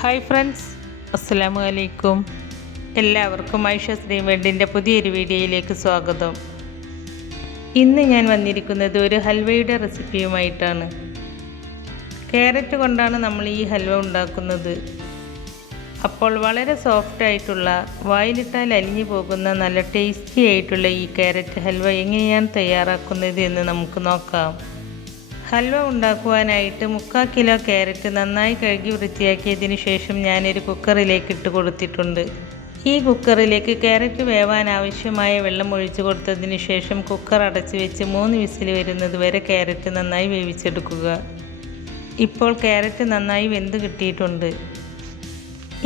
Hi friends, അസ്സലാമു അലൈക്കും. എല്ലാവർക്കും ഐഷസ് ഡ്രീംവേൾഡിൻ്റെ പുതിയൊരു വീഡിയോയിലേക്ക് സ്വാഗതം. ഇന്ന് ഞാൻ വന്നിരിക്കുന്നത് ഒരു ഹൽവയുടെ റെസിപ്പിയുമായിട്ടാണ്. ക്യാരറ്റ് കൊണ്ടാണ് നമ്മൾ ഈ ഹൽവ ഉണ്ടാക്കുന്നത്. അപ്പോൾ വളരെ സോഫ്റ്റ് ആയിട്ടുള്ള, വായിലിട്ടാൽ അലിഞ്ഞു പോകുന്ന നല്ല ടേസ്റ്റി ആയിട്ടുള്ള ഈ ക്യാരറ്റ് ഹൽവ എങ്ങനെയാണ് തയ്യാറാക്കുന്നത് എന്ന് നമുക്ക് നോക്കാം. ഹൽവ ഉണ്ടാക്കുവാനായിട്ട് 3/4 കിലോ ക്യാരറ്റ് നന്നായി കഴുകി വൃത്തിയാക്കിയതിന് ശേഷം ഞാനൊരു കുക്കറിലേക്ക് ഇട്ട് കൊടുത്തിട്ടുണ്ട്. ഈ കുക്കറിലേക്ക് ക്യാരറ്റ് വേവാൻ ആവശ്യമായ വെള്ളം ഒഴിച്ചു കൊടുത്തതിന് ശേഷം കുക്കർ അടച്ചു വെച്ച് 3 വിസിൽ വരുന്നത് വരെ ക്യാരറ്റ് നന്നായി വേവിച്ചെടുക്കുക. ഇപ്പോൾ ക്യാരറ്റ് നന്നായി വെന്ത് കിട്ടിയിട്ടുണ്ട്.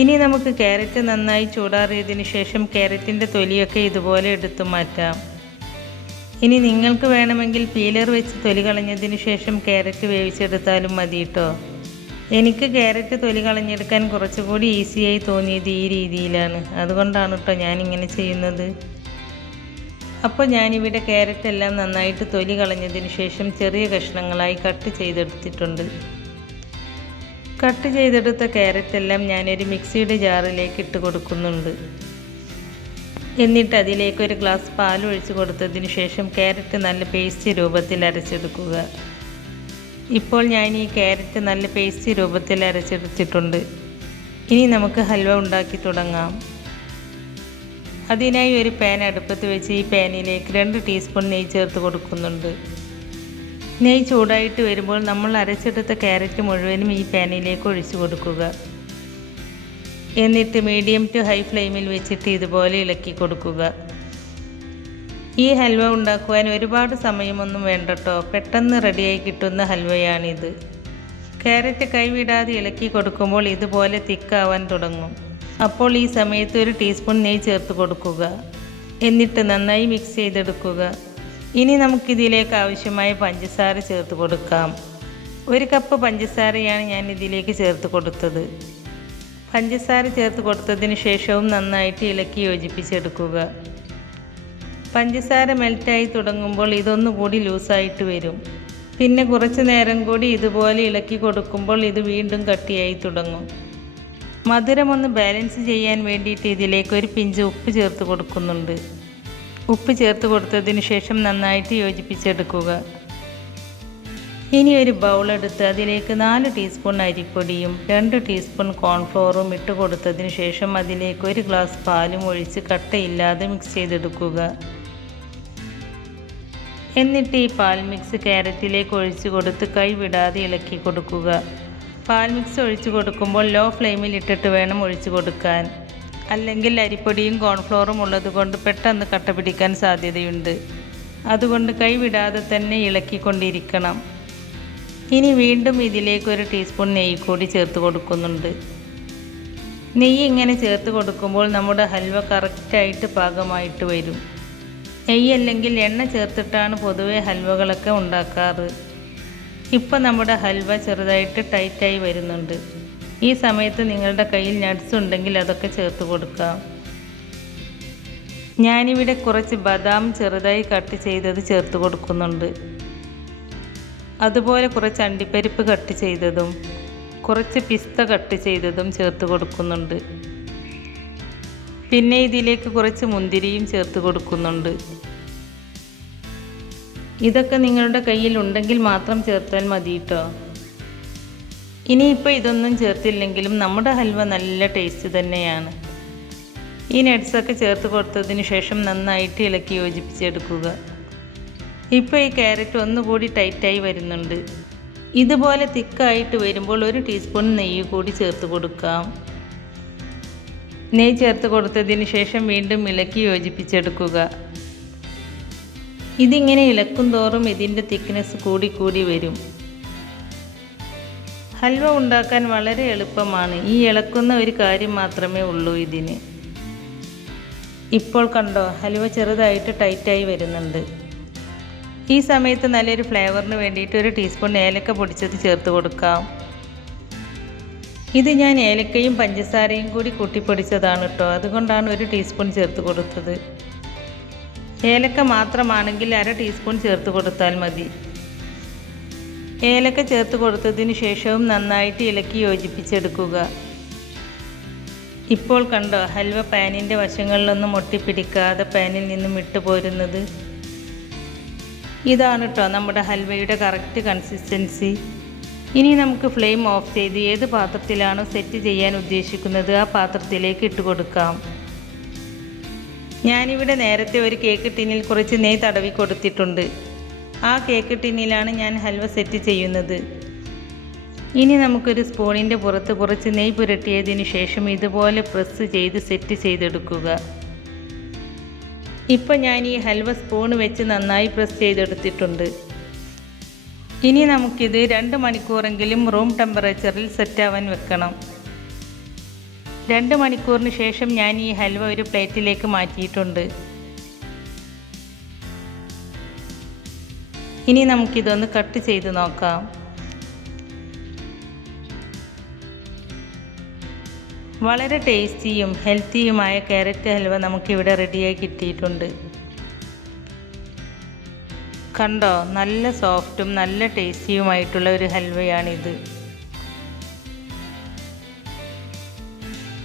ഇനി നമുക്ക് ക്യാരറ്റ് നന്നായി ചൂടാറിയതിന് ശേഷം ക്യാരറ്റിൻ്റെ തൊലിയൊക്കെ ഇതുപോലെ എടുത്തു മാറ്റാം. ഇനി നിങ്ങൾക്ക് വേണമെങ്കിൽ പീലർ വെച്ച് തൊലി കളഞ്ഞതിന് ശേഷം ക്യാരറ്റ് വേവിച്ചെടുത്താലും മതി കേട്ടോ. എനിക്ക് ക്യാരറ്റ് തൊലി കളഞ്ഞെടുക്കാൻ കുറച്ചുകൂടി ഈസിയായി തോന്നിയത് ഈ രീതിയിലാണ്. അതുകൊണ്ടാണ് കേട്ടോ ഞാനിങ്ങനെ ചെയ്യുന്നത്. അപ്പോൾ ഞാനിവിടെ ക്യാരറ്റ് എല്ലാം നന്നായിട്ട് തൊലി കളഞ്ഞതിന് ശേഷം ചെറിയ കഷ്ണങ്ങളായി കട്ട് ചെയ്തെടുത്തിട്ടുണ്ട്. കട്ട് ചെയ്തെടുത്ത ക്യാരറ്റ് എല്ലാം ഞാനൊരു മിക്സിയുടെ ജാറിലേക്ക് ഇട്ട് കൊടുക്കുന്നുണ്ട്. എന്നിട്ട് അതിലേക്ക് ഒരു ഗ്ലാസ് പാൽ ഒഴിച്ച് കൊടുത്തതിന് ശേഷം ക്യാരറ്റ് നല്ല പേസ്റ്റ് രൂപത്തിൽ അരച്ചെടുക്കുക. ഇപ്പോൾ ഞാൻ ഈ ക്യാരറ്റ് നല്ല പേസ്റ്റ് രൂപത്തിൽ അരച്ചെടുത്തിട്ടുണ്ട്. ഇനി നമുക്ക് ഹൽവ ഉണ്ടാക്കി തുടങ്ങാം. അതിനായി ഒരു പാൻ അടുപ്പത്ത് വെച്ച് ഈ പാനിലേക്ക് 2 ടീസ്പൂൺ നെയ്യ് ചേർത്ത് കൊടുക്കുന്നുണ്ട്. നെയ്യ് ചൂടായിട്ട് വരുമ്പോൾ നമ്മൾ അരച്ചെടുത്ത ക്യാരറ്റ് മുഴുവനും ഈ പാനിലേക്ക് ഒഴിച്ചു കൊടുക്കുക. എന്നിട്ട് മീഡിയം ടു ഹൈ ഫ്ലെയിമിൽ വെച്ചിട്ട് ഇതുപോലെ ഇളക്കി കൊടുക്കുക. ഈ ഹൽവ ഉണ്ടാക്കുവാൻ ഒരുപാട് സമയമൊന്നും വേണ്ട കേട്ടോ. പെട്ടെന്ന് റെഡിയായി കിട്ടുന്ന ഹൽവയാണിത്. ക്യാരറ്റ് കൈവിടാതെ ഇളക്കി കൊടുക്കുമ്പോൾ ഇതുപോലെ തിക്കാവാൻ തുടങ്ങും. അപ്പോൾ ഈ സമയത്ത് 1 ടീസ്പൂൺ നെയ്യ് ചേർത്ത് കൊടുക്കുക. എന്നിട്ട് നന്നായി മിക്സ് ചെയ്തെടുക്കുക. ഇനി നമുക്കിതിലേക്ക് ആവശ്യമായ പഞ്ചസാര ചേർത്ത് കൊടുക്കാം. 1 കപ്പ് പഞ്ചസാരയാണ് ഞാൻ ഇതിലേക്ക് ചേർത്ത് കൊടുത്തത്. പഞ്ചസാര ചേർത്ത് കൊടുത്തതിന് ശേഷവും നന്നായിട്ട് ഇളക്കി യോജിപ്പിച്ചെടുക്കുക. പഞ്ചസാര മെൽറ്റായി തുടങ്ങുമ്പോൾ ഇതൊന്നുകൂടി ലൂസായിട്ട് വരും. പിന്നെ കുറച്ച് നേരം കൂടി ഇതുപോലെ ഇളക്കി കൊടുക്കുമ്പോൾ ഇത് വീണ്ടും കട്ടിയായി തുടങ്ങും. മധുരം ഒന്ന് ബാലൻസ് ചെയ്യാൻ വേണ്ടിയിട്ട് ഇതിലേക്ക് 1 പിഞ്ച് ഉപ്പ് ചേർത്ത് കൊടുക്കുന്നുണ്ട്. ഉപ്പ് ചേർത്ത് കൊടുത്തതിന് ശേഷം നന്നായിട്ട് യോജിപ്പിച്ചെടുക്കുക. ഇനി ഒരു ബൗളെടുത്ത് അതിലേക്ക് 4 ടീസ്പൂൺ അരിപ്പൊടിയും 2 ടീസ്പൂൺ കോൺഫ്ലോറും ഇട്ട് കൊടുത്തതിന് ശേഷം അതിലേക്ക് 1 ഗ്ലാസ് പാലും ഒഴിച്ച് കട്ടയില്ലാതെ മിക്സ് ചെയ്തെടുക്കുക. എന്നിട്ട് ഈ പാൽ മിക്സ് ക്യാരറ്റിലേക്ക് ഒഴിച്ച് കൊടുത്ത് കൈവിടാതെ ഇളക്കി കൊടുക്കുക. പാൽ മിക്സ് ഒഴിച്ച് കൊടുക്കുമ്പോൾ ലോ ഫ്ലെയിമിൽ ഇട്ടിട്ട് വേണം ഒഴിച്ച് കൊടുക്കാൻ. അല്ലെങ്കിൽ അരിപ്പൊടിയും കോൺഫ്ലോറും ഉള്ളതുകൊണ്ട് പെട്ടെന്ന് കട്ട പിടിക്കാൻ സാധ്യതയുണ്ട്. അതുകൊണ്ട് കൈവിടാതെ തന്നെ ഇളക്കിക്കൊണ്ടിരിക്കണം. ഇനി വീണ്ടും ഇതിലേക്ക് 1 ടീസ്പൂൺ നെയ്യ് കൂടി ചേർത്ത് കൊടുക്കുന്നുണ്ട്. നെയ്യ് ഇങ്ങനെ ചേർത്ത് കൊടുക്കുമ്പോൾ നമ്മുടെ ഹൽവ കറക്റ്റായിട്ട് പാകമായിട്ട് വരും. നെയ്യ് അല്ലെങ്കിൽ എണ്ണ ചേർത്തിട്ടാണ് പൊതുവെ ഹൽവകളൊക്കെ ഉണ്ടാക്കാറ്. ഇപ്പോൾ നമ്മുടെ ഹൽവ ചെറുതായിട്ട് ടൈറ്റായി വരുന്നുണ്ട്. ഈ സമയത്ത് നിങ്ങളുടെ കയ്യിൽ നട്ട്സ് ഉണ്ടെങ്കിൽ അതൊക്കെ ചേർത്ത് കൊടുക്കാം. ഞാനിവിടെ കുറച്ച് ബദാം ചെറുതായി കട്ട് ചെയ്തത് ചേർത്ത് കൊടുക്കുന്നുണ്ട്. അതുപോലെ കുറച്ച് അണ്ടിപ്പരിപ്പ് കട്ട് ചെയ്തതും കുറച്ച് പിസ്ത കട്ട് ചെയ്തതും ചേർത്ത് കൊടുക്കുന്നുണ്ട്. പിന്നെ ഇതിലേക്ക് കുറച്ച് മുന്തിരിയും ചേർത്ത് കൊടുക്കുന്നുണ്ട്. ഇതൊക്കെ നിങ്ങളുടെ കയ്യിൽ ഉണ്ടെങ്കിൽ മാത്രം ചേർത്താൽ മതി കേട്ടോ. ഇനിയിപ്പോൾ ഇതൊന്നും ചേർത്തില്ലെങ്കിലും നമ്മുടെ ഹൽവ നല്ല ടേസ്റ്റ് തന്നെയാണ്. ഈ നട്ട്സൊക്കെ ചേർത്ത് കൊടുത്തതിന് ശേഷം നന്നായിട്ട് ഇളക്കി യോജിപ്പിച്ചെടുക്കുക. ഇപ്പോൾ ഈ ക്യാരറ്റ് ഒന്നുകൂടി ടൈറ്റായി വരുന്നുണ്ട്. ഇതുപോലെ തിക്കായിട്ട് വരുമ്പോൾ 1 ടീസ്പൂൺ നെയ്യ് കൂടി ചേർത്ത് കൊടുക്കാം. നെയ്യ് ചേർത്ത് കൊടുത്തതിന് ശേഷം വീണ്ടും ഇളക്കി യോജിപ്പിച്ചെടുക്കുക. ഇതിങ്ങനെ ഇളക്കും തോറും ഇതിൻ്റെ തിക്നെസ് കൂടി വരും. ഹൽവ ഉണ്ടാക്കാൻ വളരെ എളുപ്പമാണ്. ഈ ഇളക്കുന്ന ഒരു കാര്യം മാത്രമേ ഉള്ളൂ ഇതിന്. ഇപ്പോൾ കണ്ടോ, ഹൽവ ചെറുതായിട്ട് ടൈറ്റായി വരുന്നുണ്ട്. ഈ സമയത്ത് നല്ലൊരു ഫ്ലേവറിന് വേണ്ടിയിട്ട് 1 ടീസ്പൂൺ ഏലക്ക പൊടിച്ചത് ചേർത്ത് കൊടുക്കാം. ഇത് ഞാൻ ഏലക്കയും പഞ്ചസാരയും കൂടി കൂട്ടിപ്പൊടിച്ചതാണ് കേട്ടോ. അതുകൊണ്ടാണ് 1 ടീസ്പൂൺ ചേർത്ത് കൊടുത്തത്. ഏലക്ക മാത്രമാണെങ്കിൽ 1/2 ടീസ്പൂൺ ചേർത്ത് കൊടുത്താൽ മതി. ഏലക്ക ചേർത്ത് കൊടുത്തതിന് ശേഷവും നന്നായിട്ട് ഇളക്കി യോജിപ്പിച്ചെടുക്കുക. ഇപ്പോൾ കണ്ടോ ഹൽവ പാനിൻ്റെ വശങ്ങളിലൊന്നും ഒട്ടിപ്പിടിക്കാതെ പാനിൽ നിന്നും വിട്ടുപോരുന്നത്. ഇതാണ് കേട്ടോ നമ്മുടെ ഹൽവയുടെ കറക്റ്റ് കൺസിസ്റ്റൻസി. ഇനി നമുക്ക് ഫ്ലെയിം ഓഫ് ചെയ്ത് ഏത് പാത്രത്തിലാണോ സെറ്റ് ചെയ്യാൻ ഉദ്ദേശിക്കുന്നത് ആ പാത്രത്തിലേക്ക് ഇട്ട് കൊടുക്കാം. ഞാനിവിടെ നേരത്തെ ഒരു കേക്ക് ടിന്നിൽ കുറച്ച് നെയ്യ് തടവി കൊടുത്തിട്ടുണ്ട്. ആ കേക്ക് ടിന്നിലാണ് ഞാൻ ഹൽവ സെറ്റ് ചെയ്യുന്നത്. ഇനി നമുക്കൊരു സ്പൂണിൻ്റെ പുറത്ത് കുറച്ച് നെയ്യ് പുരട്ടിയതിന് ശേഷം ഇതുപോലെ പ്രസ് ചെയ്ത് സെറ്റ് ചെയ്തെടുക്കുക. ഇപ്പോൾ ഞാൻ ഈ ഹൽവ സ്പൂൺ വെച്ച് നന്നായി പ്രസ് ചെയ്തെടുത്തിട്ടുണ്ട്. ഇനി നമുക്കിത് 2 മണിക്കൂറെങ്കിലും റൂം ടെമ്പറേച്ചറിൽ സെറ്റാവാൻ വെക്കണം. 2 മണിക്കൂറിന് ശേഷം ഞാൻ ഈ ഹൽവ ഒരു പ്ലേറ്റിലേക്ക് മാറ്റിയിട്ടുണ്ട്. ഇനി നമുക്കിതൊന്ന് കട്ട് ചെയ്ത് നോക്കാം. വളരെ ടേസ്റ്റിയും ഹെൽത്തിയുമായ ക്യാരറ്റ് ഹൽവ നമുക്കിവിടെ റെഡിയായി കിട്ടിയിട്ടുണ്ട്. കണ്ടോ, നല്ല സോഫ്റ്റും നല്ല ടേസ്റ്റിയുമായിട്ടുള്ള ഒരു ഹൽവയാണിത്.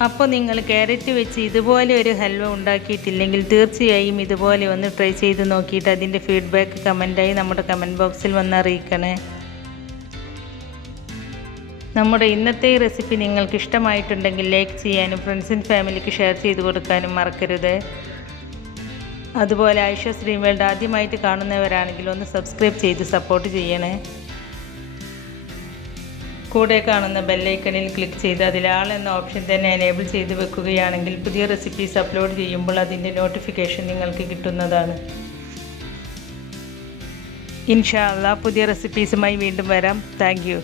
അപ്പോൾ നിങ്ങൾ ക്യാരറ്റ് വെച്ച് ഇതുപോലെ ഒരു ഹൽവ ഉണ്ടാക്കിയിട്ടില്ലെങ്കിൽ തീർച്ചയായും ഇതുപോലെ ഒന്ന് ട്രൈ ചെയ്ത് നോക്കിയിട്ട് അതിൻ്റെ ഫീഡ്ബാക്ക് കമൻറ്റായി നമ്മുടെ കമൻറ്റ് ബോക്സിൽ വന്ന് അറിയിക്കണേ. നമ്മുടെ ഇന്നത്തെ ഈ റെസിപ്പി നിങ്ങൾക്ക് ഇഷ്ടമായിട്ടുണ്ടെങ്കിൽ ലൈക്ക് ചെയ്യാനും ഫ്രണ്ട്സ് ആൻഡ് ഫാമിലിക്ക് ഷെയർ ചെയ്ത് കൊടുക്കാനും മറക്കരുത്. അതുപോലെ ആയിഷ ഡ്രീം വേൾഡ് ആദ്യമായിട്ട് കാണുന്നവരാണെങ്കിൽ ഒന്ന് സബ്സ്ക്രൈബ് ചെയ്ത് സപ്പോർട്ട് ചെയ്യണേ. കൂടെ കാണുന്ന ബെല്ലൈക്കണിൽ ക്ലിക്ക് ചെയ്ത് അതിൽ ആൾ എന്ന ഓപ്ഷൻ തന്നെ എനേബിൾ ചെയ്ത് വെക്കുകയാണെങ്കിൽ പുതിയ റെസിപ്പീസ് അപ്ലോഡ് ചെയ്യുമ്പോൾ അതിൻ്റെ നോട്ടിഫിക്കേഷൻ നിങ്ങൾക്ക് കിട്ടുന്നതാണ്. ഇൻഷാ അല്ലാഹ് പുതിയ റെസിപ്പീസുമായി വീണ്ടും വരാം. Thank you.